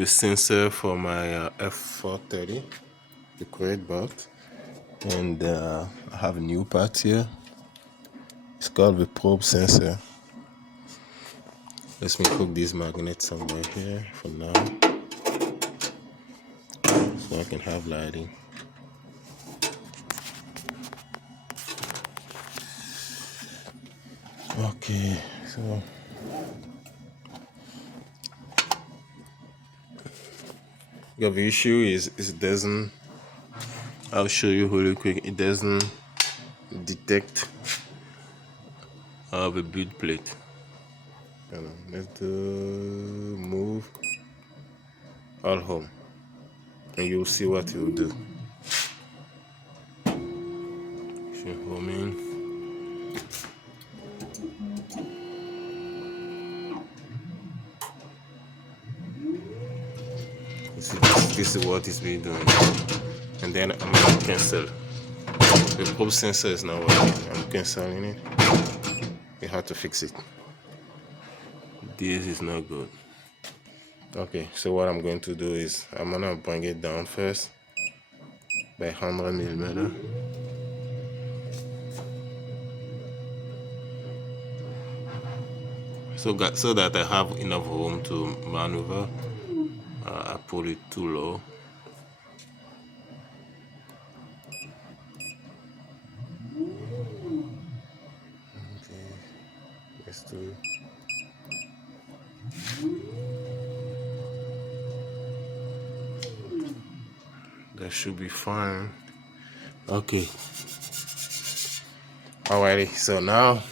the sensor for my F430, the Creatbot, and I have a new part here. It's called the probe sensor. Let me put this magnet somewhere here for now, so I can have lighting. Okay, so the issue is it doesn't. I'll show you really quick. It doesn't detect the build plate. Let's do move all home, and you'll see what it will do. Home in. This is what it's been doing, and then I'm gonna cancel. The probe sensor is not working. I'm canceling it. You have to fix it. This is not good. Okay, so what I'm going to do is I'm gonna bring it down first by 100 millimeter. So that I have enough room to maneuver. I put it too low. Okay, let's do it. That should be fine. Okay. Alrighty, so now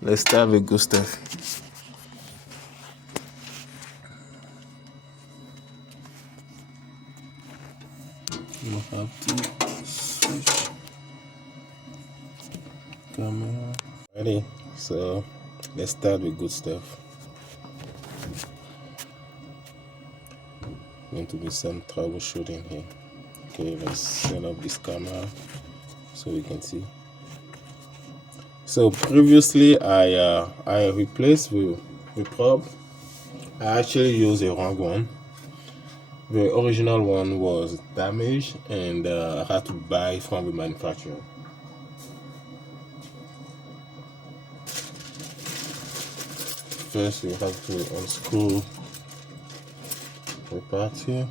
let's start with good stuff. You have to switch camera. Ready? So let's start with good stuff. Going to do some troubleshooting here. Okay, let's set up this camera so we can see. So previously I replaced the probe. I actually used the wrong one. The original one was damaged, and I had to buy from the manufacturer. First, we have to unscrew the part here.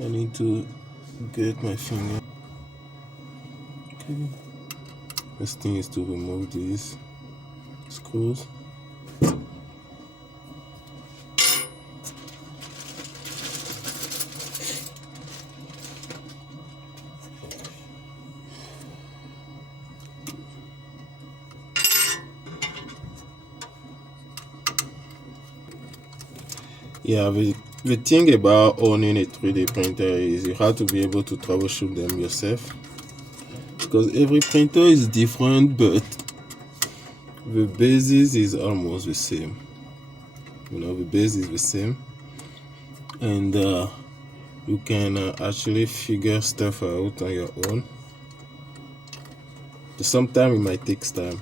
I need to get my finger. Okay. This thing is to remove these screws. Yeah, the thing about owning a 3D printer is you have to be able to troubleshoot them yourself, because every printer is different, but the basis is almost the same. You know, the base is the same, and you can actually figure stuff out on your own. But sometimes it might take time.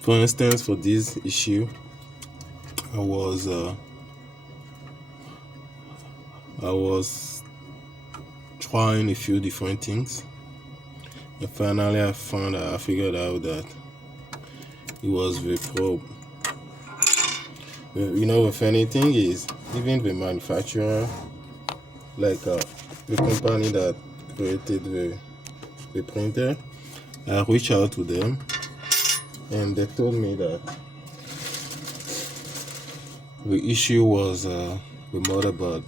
For instance, for this issue, I was trying a few different things, and finally I figured out that it was the probe. You know, the funny thing is, even the manufacturer, like the company that created the printer, I reached out to them, and they told me that the issue was the motherboard.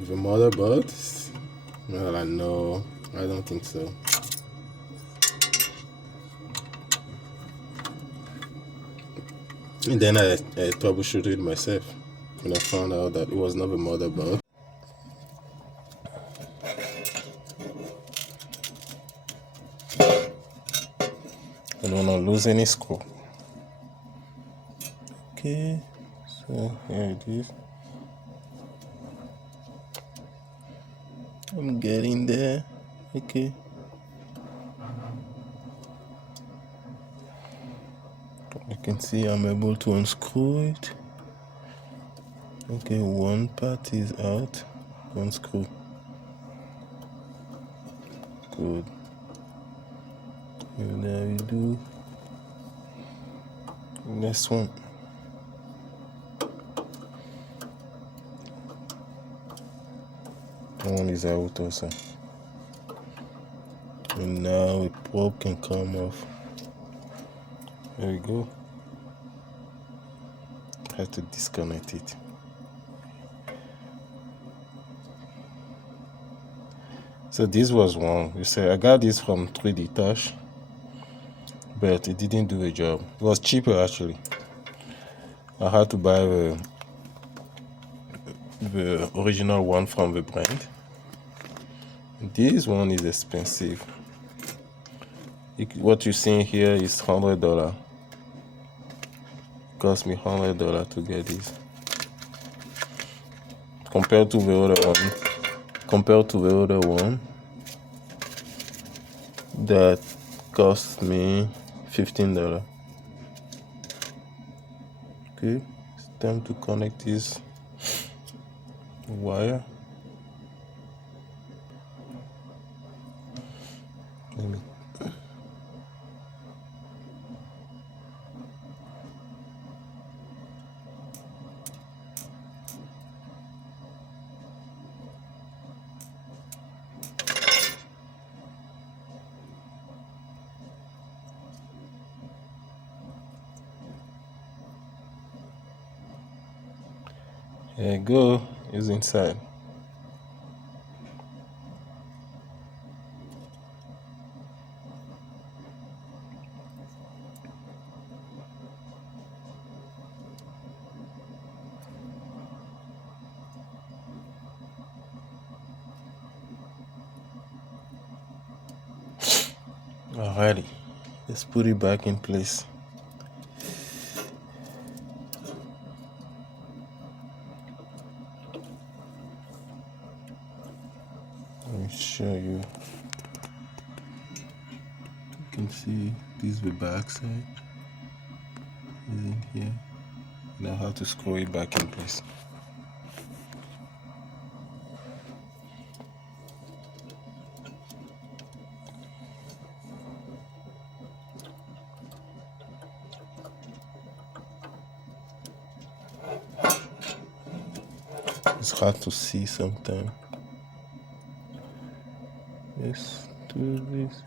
The motherboard? Well, no, I don't think so. And then I troubleshooted myself, and I found out that it was not the motherboard. I don't want to lose any screw. Okay, so here it is. I'm getting there. Okay. You can see I'm able to unscrew it. Okay, one part is out. Unscrew. Good. And now we do next one. One is out also. And now a probe can come off. There we go. I have to disconnect it. So this was wrong. You say I got this from 3D Touch, but it didn't do a job. It was cheaper actually. I had to buy the original one from the brand. This one is expensive. What you're seeing here is $100. It cost me $100 to get this. Compared to the other one that cost me $15. Okay, it's time to connect this wire. There you go, it's inside. Alrighty, let's put it back in place. Let me show you. You can see this is the back side. Is in here. Now how to screw it back in place. It's hard to see sometimes. Let's do this.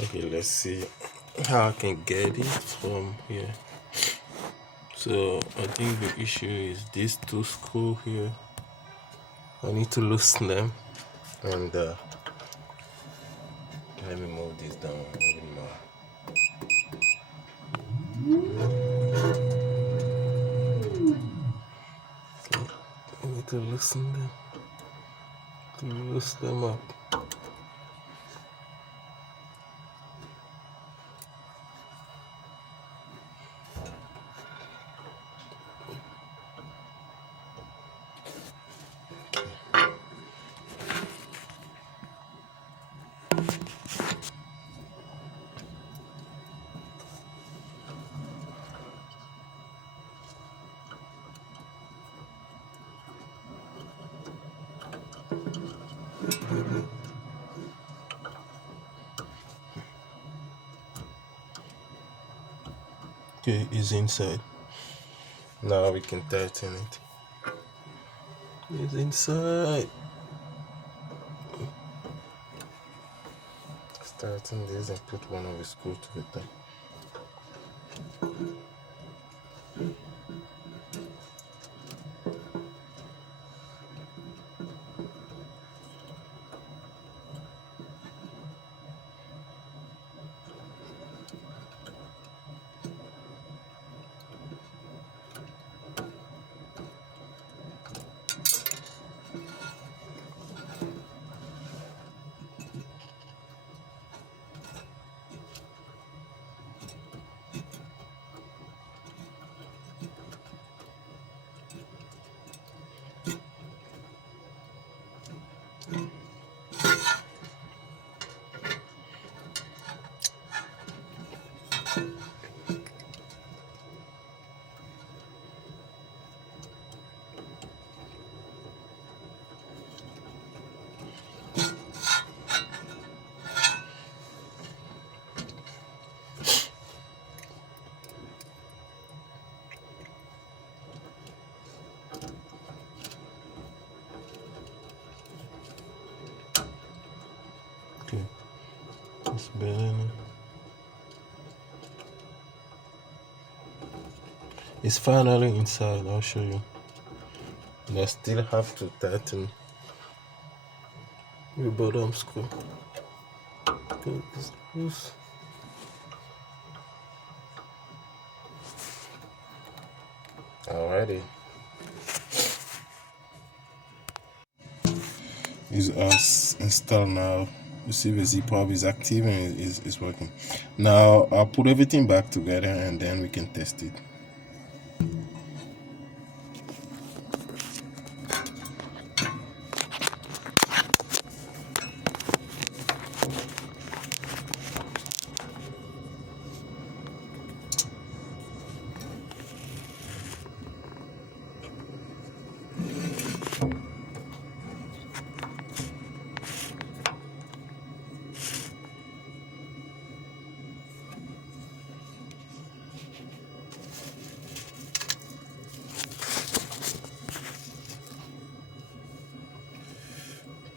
Okay, let's see how I can get it from here. So I think the issue is these two screws here. I need to loosen them, and let me move this down a little more. I need to loosen them, to loosen them up. Okay, it's inside. Now we can tighten it. It's inside. Let's tighten this and put one of the screws to the top. It's burning. It's finally inside. I'll show you. I still have to tighten the bottom screw. It's loose. Alrighty. It's us installed now. You see the zip-up is active and is working. Now I'll put everything back together and then we can test it.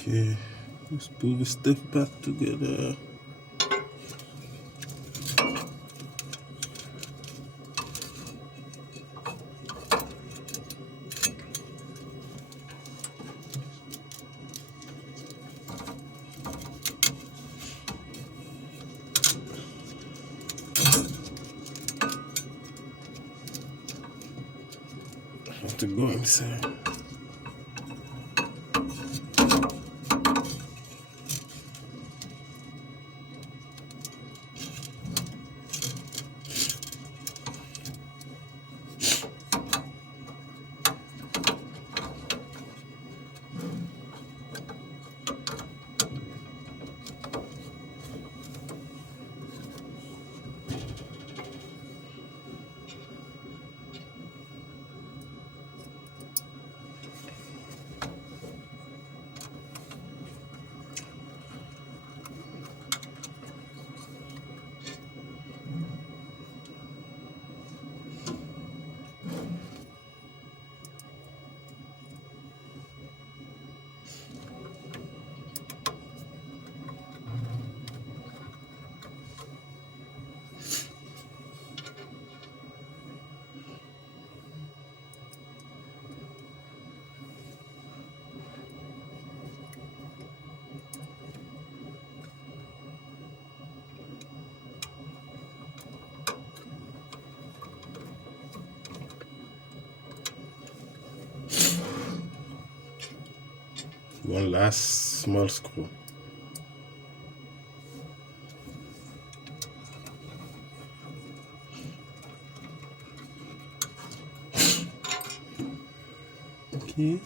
Okay, let's put the stuff back together. I have to go inside. One last small screw. Okay.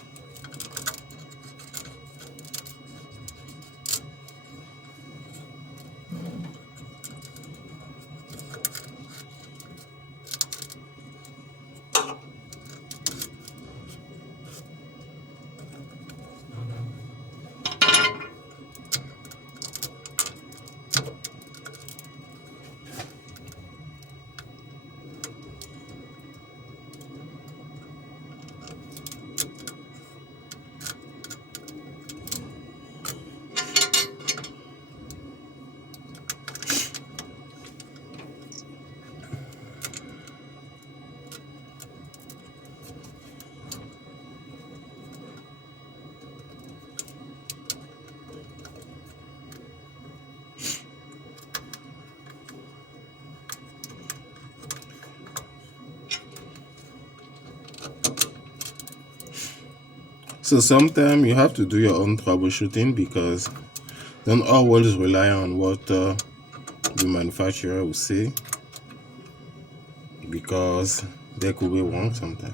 So sometimes you have to do your own troubleshooting because don't always rely on what the manufacturer will say, because they could be wrong sometimes.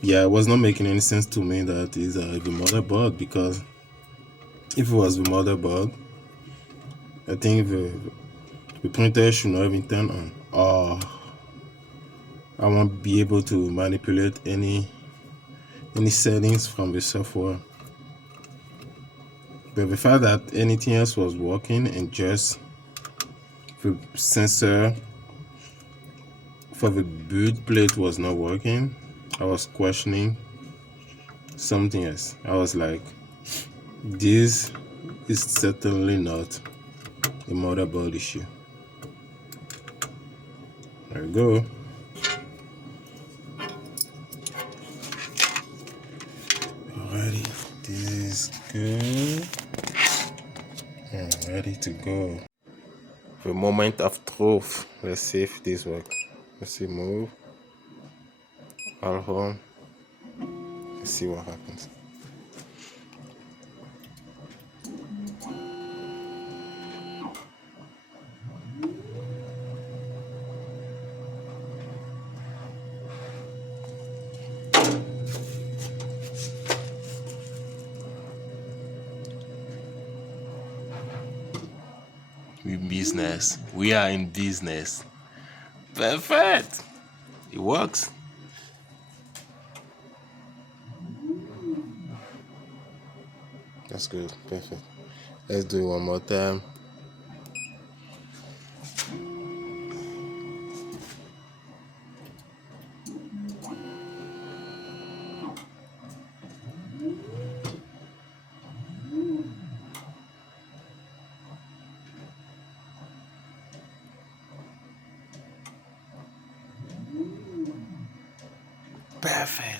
Yeah, it was not making any sense to me that is the motherboard, because if it was the motherboard, I think the printer should not even turn on, or I won't be able to manipulate any settings from the software. But the fact that anything else was working and just the sensor for the boot plate was not working, I was questioning something else. I was like, this It's certainly not a motherboard issue. There we go. Alrighty, this is good. Ready to go. The moment of truth. Let's see if this works. Let's see, move. All home. Let's see what happens. We are in business. Perfect. It works. That's good. Perfect. Let's do it one more time. Perfect.